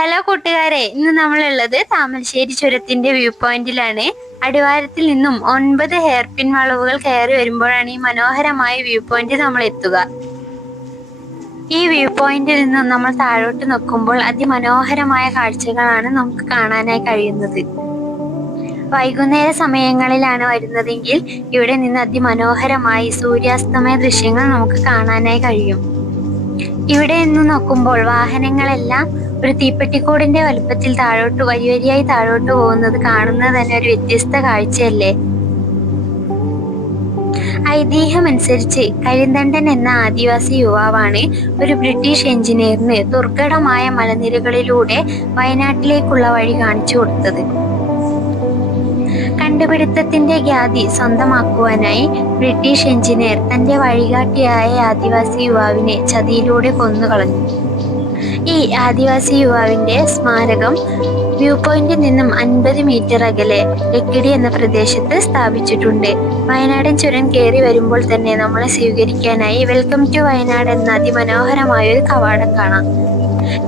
Hello കൂട്ടുകാരെ ഇന്ന് നമ്മളുള്ളത് താമരശ്ശേരി ചുരത്തിന്റെ വ്യൂ പോയിന്റിലാണ് അടിവാരത്തിൽ നിന്നും ഒൻപത് ഹെയർപിൻ വളവുകൾ കയറി വരുമ്പോഴാണ് ഈ മനോഹരമായ വ്യൂ പോയിന്റ് നമ്മൾ എത്തുക ഈ വ്യൂ പോയിന്റിൽ നിന്നും നമ്മൾ താഴോട്ട് നോക്കുമ്പോൾ അതിമനോഹരമായ കാഴ്ചകളാണ് നമുക്ക് കാണാനായി കഴിയുന്നത്. വൈകുന്നേര സമയങ്ങളിലാണ് വരുന്നതെങ്കിൽ ഇവിടെ നിന്ന് അതിമനോഹരമായി സൂര്യാസ്തമയ ദൃശ്യങ്ങൾ നമുക്ക് കാണാനായി കഴിയും. ഇവിടെ നിന്ന് നോക്കുമ്പോൾ വാഹനങ്ങളെല്ലാം ഒരു തീപ്പെട്ടിക്കൂടിന്റെ വലുപ്പത്തിൽ താഴോട്ട് വരിവരിയായി താഴോട്ട് പോകുന്നത് കാണുന്നത് തന്നെ ഒരു വ്യത്യസ്ത കാഴ്ചയല്ലേ? ഐതിഹ്യമനുസരിച്ച് കരിന്തണ്ടൻ എന്ന ആദിവാസി യുവാവാണ് ഒരു ബ്രിട്ടീഷ് എഞ്ചിനീയറിന് ദുർഘടമായ മലനിരകളിലൂടെ വയനാട്ടിലേക്കുള്ള വഴി കാണിച്ചു കൊടുത്തത്. കണ്ടുപിടുത്തത്തിന്റെ ഖ്യാതി സ്വന്തമാക്കുവാനായി ബ്രിട്ടീഷ് എഞ്ചിനീയർ തന്റെ വഴികാട്ടിയായ ആദിവാസി യുവാവിനെ ചതിയിലൂടെ കൊന്നുകളഞ്ഞു. ഈ ആദിവാസി യുവാവിന്റെ സ്മാരകം വ്യൂ പോയിന്റിൽ നിന്നും അൻപത് മീറ്റർ അകലെ ലക്കിടി എന്ന പ്രദേശത്ത് സ്ഥാപിച്ചിട്ടുണ്ട്. വയനാടൻ ചുരം കയറി വരുമ്പോൾ തന്നെ നമ്മളെ സ്വീകരിക്കാനായി വെൽക്കം ടു വയനാട് എന്ന അതിമനോഹരമായ ഒരു കവാടം കാണാം.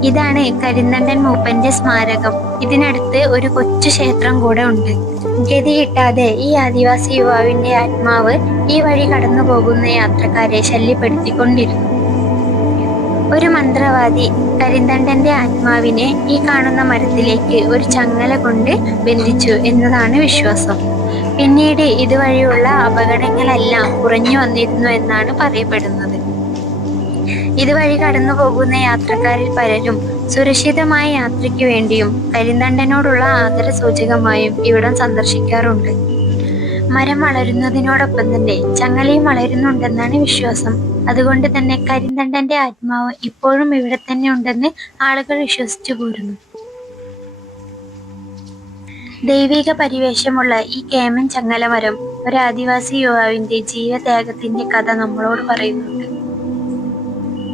ഇതാണ് കരിന്തണ്ടൻ മൂപ്പന്റെ സ്മാരകം. ഇതിനടുത്ത് ഒരു കൊച്ചു ക്ഷേത്രം കൂടെ ഉണ്ട്. ഗതി കിട്ടാതെ ഈ ആദിവാസി യുവാവിന്റെ ആത്മാവ് ഈ വഴി കടന്നു പോകുന്ന യാത്രക്കാരെ ശല്യപ്പെടുത്തിക്കൊണ്ടിരുന്നു. ഒരു മന്ത്രവാദി കരിന്തണ്ടന്റെ ആത്മാവിനെ ഈ കാണുന്ന മരത്തിലേക്ക് ഒരു ചങ്ങല കൊണ്ട് ബന്ധിച്ചു എന്നതാണ് വിശ്വാസം. പിന്നീട് ഇതുവഴിയുള്ള അപകടങ്ങളെല്ലാം കുറഞ്ഞു വന്നിരുന്നു എന്നാണ് പറയപ്പെടുന്നത്. ഇതുവഴി കടന്നു പോകുന്ന യാത്രക്കാരിൽ പലരും സുരക്ഷിതമായ യാത്രയ്ക്ക് വേണ്ടിയും കരിന്തണ്ടനോടുള്ള ആദര സൂചകമായും ഇവിടം സന്ദർശിക്കാറുണ്ട്. മരം വളരുന്നതിനോടൊപ്പം തന്നെ ചങ്ങലയും വളരുന്നുണ്ടെന്നാണ് വിശ്വാസം. അതുകൊണ്ട് തന്നെ കരിന്തണ്ടന്റെ ആത്മാവ് ഇപ്പോഴും ഇവിടെ തന്നെ ഉണ്ടെന്ന് ആളുകൾ വിശ്വസിച്ചു പോരുന്നു. ദൈവിക പരിവേഷമുള്ള ഈ കേമൻ ചങ്ങലമരം ഒരു ആദിവാസി യുവാവിന്റെ ജീവത്യാഗത്തിന്റെ കഥ നമ്മളോട് പറയുന്നുണ്ട്.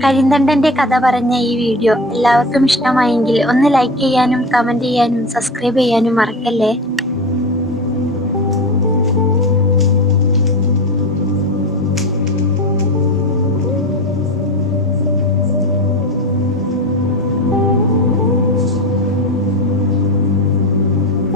കരിന്തണ്ടന്റെ കഥ പറഞ്ഞ ഈ വീഡിയോ എല്ലാവർക്കും ഇഷ്ടമായെങ്കിൽ ഒന്ന് ലൈക്ക് ചെയ്യാനും കമന്റ് ചെയ്യാനും സബ്സ്ക്രൈബ് ചെയ്യാനും മറക്കല്ലേ?